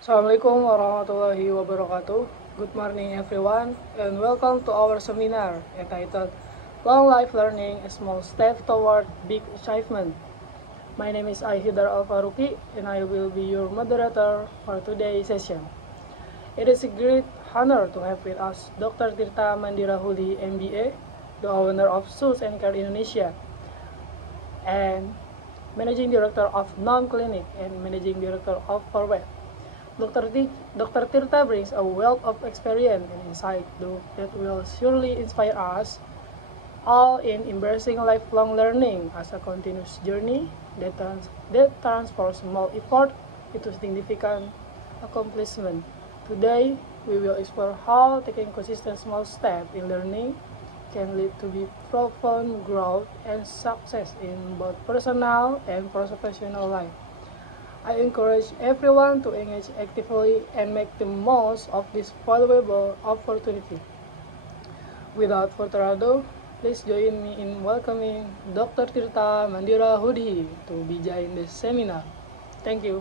Assalamualaikum warahmatullahi wabarakatuh. Good morning everyone and welcome to our seminar entitled Long Life Learning, a Small Step Toward Big Achievement. My name is Aihidar Al-Faruqi and I will be your moderator for today's session. It is a great honor to have with us Dr. Tirta Mandira Hudi, MBA, the owner of Sus and Care Indonesia, and Managing Director of Non Clinic and Managing Director of Forward. Dr. Tirta brings a wealth of experience and insight that will surely inspire us all in embracing lifelong learning as a continuous journey that transforms small effort into significant accomplishment. Today, we will explore how taking consistent small steps in learning can lead to profound growth and success in both personal and professional life. I encourage everyone to engage actively and make the most of this valuable opportunity. Without further ado, please join me in welcoming Dr. Tirta Mandira Hudi to be join this seminar. Thank you.